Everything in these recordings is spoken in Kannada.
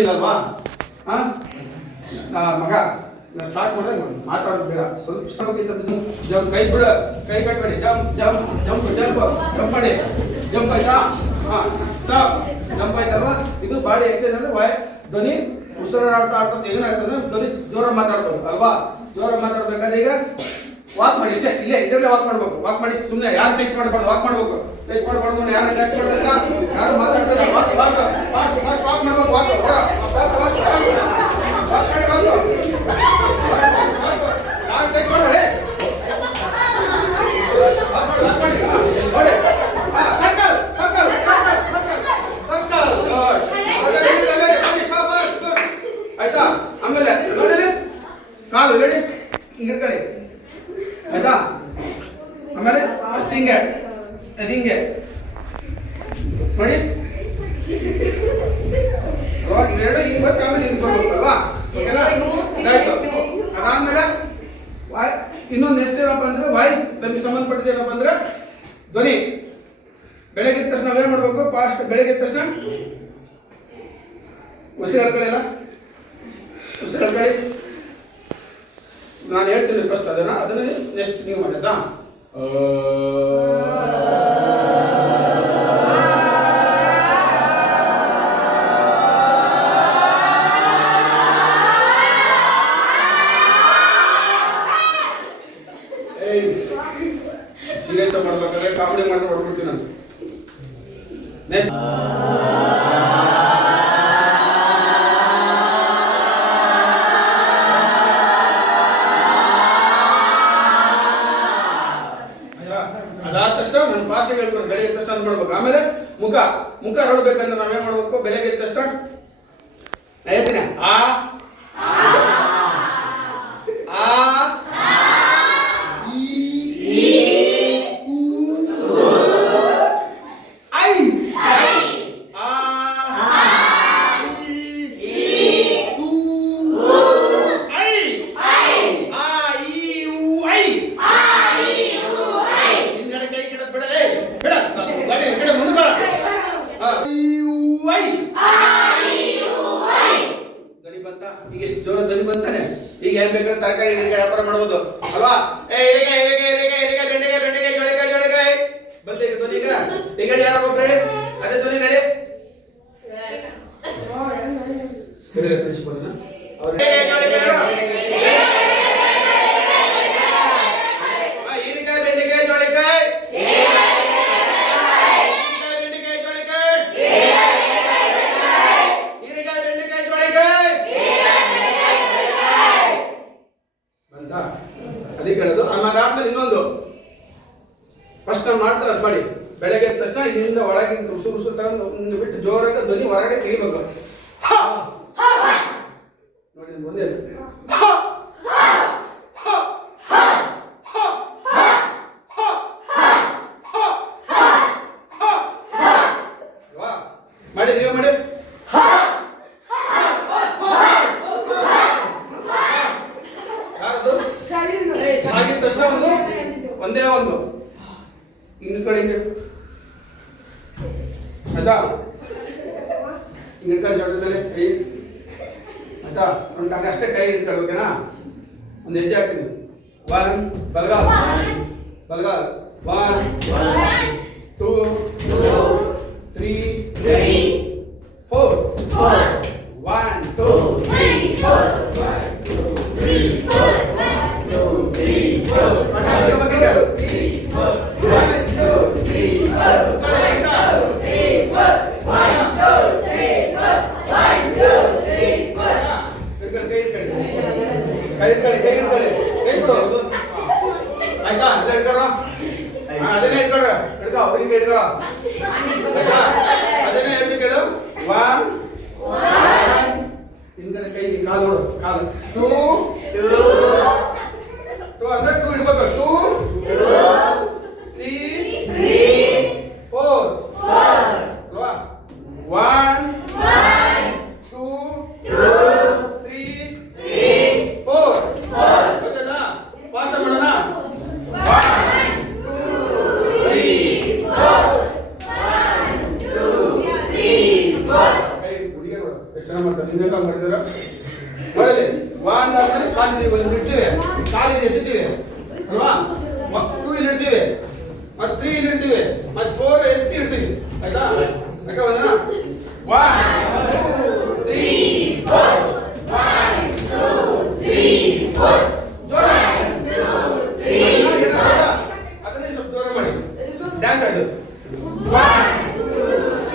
ಇಲ್ಲಲ್ವಾ? ಮಗ ಸ್ಟಾರ್ಟ್ ಮಾಡಿದ್ರೆ ಮಾತಾಡೋದು ಬೇಡ, ಸ್ವಲ್ಪ ಜಂಪ್, ಕೈ ಬಿಡ, ಕೈ ಕಟ್ಬೇಡಿ, jump jump jump jump jump ಮಾಡಿ, ಜಂಪ್ ಆಯ್ತಾ? ಸ್ಟಾಪ್, ಜಂಪ್ ಆಯ್ತಲ್ವಾ? ಇದು ಬಾಡಿ ಎಕ್ಸರ್ಸೈಸ್ ಅಂದ್ರೆ ಧ್ವನಿ ಉಸಿರಾಡ್ತಾ ಆಡ್ತಾ ಏನಾಗ್ತದೆ, ಧ್ವನಿ ಜೋರ ಮಾತಾಡ್ಬೋದು ಅಲ್ವಾ? ಜೋರ ಮಾತಾಡ್ಬೇಕಾದ್ರೆ ಈಗ ವಾಕ್ ಮಾಡಿ, ಇಷ್ಟೇ, ಇಲ್ಲೇ ಇದರಲ್ಲೇ ವಾಕ್ ಮಾಡ್ಬೇಕು. ವಾಕ್ ಮಾಡಿ, ಸುಮ್ಮನೆ ಯಾರು ಟಚ್ ಮಾಡಬಾರ್ದು, ವಾಕ್ ಮಾಡ್ಬೇಕು. ಟಚ್ ಮಾಡಬಾರ್ದು, ಯಾರು ಟಚ್ ಮಾಡ್ತಾರ, ಯಾರು ಮಾತಾಡ್ತಾರೆ, walk walk fast fast walk ಮಾಡ್ಬೇಕು. ವಾಕ್ ವಾಕ್ ವಾಕ್ ಯಾರು ಟಚ್ ಮಾಡಬೇಡಿ, ನೋಡಿ circle circle circle circle circle ಆಯ್ತಾ? ಆಮೇಲೆ ನೋಡಿರಿ ಕಾಲು ಹೇಳಿ ಹಿಂಗೆ ಕಡೆ ಆಯ್ತಾ? ಆಮೇಲೆ ಫಸ್ಟ್ ಹಿಂಗೆ ಹಿಂಗೆ ನೋಡಿ, ಇವೆರಡು ಹಿಂಗೆ ಬರ್ತಾ ಆಮೇಲೆ ಹಿಂಗೆ ಬರ್ಬೇಕಲ್ವಾ? ಓಕೆನಾ? ಇದಾಯ್ತು. ಅದಾದ್ಮೇಲೆ ಇನ್ನೊಂದು ಎಷ್ಟು ಏನಪ್ಪ ಅಂದ್ರೆ ವಾಯ್ಸ್ ನಮಗೆ ಸಂಬಂಧಪಟ್ಟಿದ್ದು ಏನಪ್ಪ ಅಂದ್ರೆ ಧ್ವನಿ. ಬೆಳಗ್ಗೆ ಎದ್ದ ತಕ್ಷಣ ನಾವೇನು ಮಾಡಬೇಕು? ಫಾಸ್ಟ್ ಬೆಳಗ್ಗೆ ಎದ್ದ ತಕ್ಷಣ ಉಸಿರಾಡ್ಕೊಳ್ಳಿ, ಉಸಿರಾಡ್ಕೊಳ್ಳಿ. ನಾನು ಹೇಳ್ತೀನಿ ಫಸ್ಟ್ ಅದನ್ನ ನೆಕ್ಸ್ಟ್ ನೀವು ಮಾಡಿದಾ? ಸೀರಿಯಸ್ ಮಾಡ್ಬೇಕಾದ್ರೆ ಕಾಮಿಡಿ ಮಾಡಿ ಹೊಡ್ಬಿಡ್ತೀನಿ ನಾನು. ನೆಕ್ಸ್ಟ್ ಅದಾದ ತಕ್ಷಣ ನಾನು ಫಾಸ್ಟಾಗಿ ಹೇಳ್ಕೊಡ್ತೀನಿ. ಬೆಳಗ್ಗೆ ಎದ್ದ ತಕ್ಷಣ ಅಂತ ಮಾಡ್ಬೇಕು. ಆಮೇಲೆ ಮುಖ ಮುಖ ಹೊರಡ್ಬೇಕಂದ್ರೆ ನಾವೇನ್ ಮಾಡ್ಬೇಕು? ಬೆಳಗ್ಗೆ ಎದ್ದ ತಕ್ಷಣ ನಾ ಹೇಳ್ತೀನಿ ಆ ಈಗ ಎಷ್ಟು ಜೋರ ಧ್ವನಿ ಬಂತಾನೆ. ಈಗ ಏನ್ ಬೇಕಾದ್ರೆ ತರಕಾರಿ ವ್ಯಾಪಾರ ಮಾಡ್ಬೋದು ಅಲ್ವಾ? ಬೆಂಡೆಕಾಯಿ ಬೆಂಡೆಕಾಯಿ ಜೋಳಿಕಾಯಿ ಜೋಳಿಕಾಯಿ ಬಂತ ಈಗ ಧ್ವನಿ. ಈಗ ಈಗ ಯಾರು ಒಬ್ರು ಹೇಳಿ ಅದೇ ಧ್ವನಿ ನಡಿ. ಅದಕ್ಕೆ ಹೇಳೋದು. ಅದಾದ್ಮೇಲೆ ಇನ್ನೊಂದು ಫಸ್ಟ್ ನಾವು ಮಾಡ್ತಾರೆ ಅದು ಮಾಡಿ. ಬೆಳಗ್ಗೆ ಎದ್ದ ತಕ್ಷಣ ಇಲ್ಲಿಂದ ಒಳಗೆ ಉಸುರು ಉಸುರು ತಗೊಂಡು ಬಿಟ್ಟು ಜೋರಾಗಿ ಧ್ವನಿ ಹೊರಗಡೆ ತೆಗಿಬೇಕು. ನೋಡಿ ಮುಂದೆ ಮಾಡಿ, ನೀವು ಮಾಡಿ. ಆಗಿದ ತಕ್ಷಣ ಒಂದೇ ಒಂದು ಹಿಂಗ ಕಡೆ ಹಿಂಗೆ ಆಯ್ತಾ? ಹಿಂಗ ಕಡೆ ಜೊತೆದಲ್ಲಿ ಕೈ ಆಯ್ತಾ? ಒಂದು ಅಷ್ಟೇ ಕೈ ಇಟ್ಕೊಳ್ಬೇಕೇನಾ? ಒಂದು ಹೆಜ್ಜೆ ಹಾಕ್ತೀನಿ. ಒನ್ ಬಲಗಾಲ್ ಬಲಗಾಲ್, 1 2 3 4 1 2 3 4 1 2 3 4 1 2 3 4 ಆಯ್ತಾ? ಅದನ್ನೇ ಇಟ್ಕೊಳ್ರ, ಹಿಡ್ಕೊ ಅವ್ರಿಗೆ ಹಿಡ್ಕೊಳ. ಆಯ್ತಾ? ಅದನ್ನೇ ಹೇಳ್ತಿ ಕೇಳು. 1 ಹಿಂದ್ಗಡೆ ಕೈ ಕಾಲು ನೋಡು, ಕಾಲು 2 ಅಂದ್ರೆ 2 ಇಡ್ಬೇಕು. 2 3 4 ಅಲ್ವಾ? 1 2 3 4 ಗೊತ್ತಲ್ಲ? ಪಾಸ್ ಮಾಡೋಣ. 1 2 3 4 1 2 3 4 ಕೈ ಹುಡುಗಿಯರು ಎಷ್ಟು ಜನ ಮಾಡ್ತಾರೆ? ಇದನ್ನೆಲ್ಲ ಮಾಡಿದಾರ ಮಾಡಲಿ ವಾ ಅಂದಾದ್ಮೇಲೆ ಕಾಲಿದ್ದೀವಿ ಒಂದು ಇಡ್ತೀವಿ ಕಾಲಿದೆ ಎತ್ತೀವಿ ಅಲ್ವಾ 2 ಇಲ್ಲಿ ಇಡ್ತೀವಿ ಮತ್ತು 3 ಇಲ್ಲಿ ಇಡ್ತೀವಿ ಮತ್ತು 4 ಎತ್ತಿ ಇಡ್ತೀವಿ ಆಯ್ತಾ ಯಾಕೆ ಬಂದನಾ 1 2 3 4 1 2 3 4 ಜೋರ 1 2 3 ಅದನ್ನೇ ಸ್ವಲ್ಪ ಜೋರ ಮಾಡಿ ಡ್ಯಾನ್ಸ್ ಆಯ್ತು 1 2 3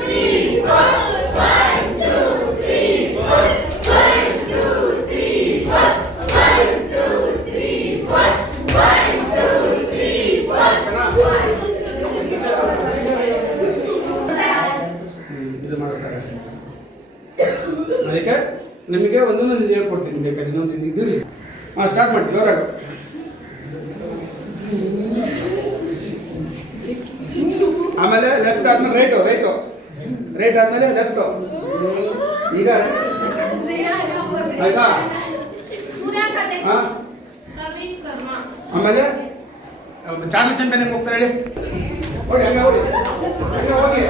ಇದು ಮಾಡಿಸ್ತಾರೆ ಅದಕ್ಕೆ ನಿಮಗೆ ಒಂದೊಂದು ಹೇಳ್ಕೊಡ್ತೀನಿ ಬೇಕಾದ್ರೆ ಇನ್ನೊಂದು ಇದಿರಲಿ ಸ್ಟಾರ್ಟ್ ಮಾಡಿ ಜೋರಾಗಿ ಆಮೇಲೆ ಲೆಫ್ಟ್ ಆದ್ಮೇಲೆ ರೈಟ್ ಆದ್ಮೇಲೆ ಲೆಫ್ಟು ಈಗ ಆಯ್ತಾ ಹಾಂ ಆಮೇಲೆ ಚಾರ್ಲಿ ಚಂಪೇನ್ ಹೆಂಗೆ ಹೋಗ್ತಾರೆ ಹೇಳಿ ನೋಡಿ ಹಂಗೆ ಹೋಗಿ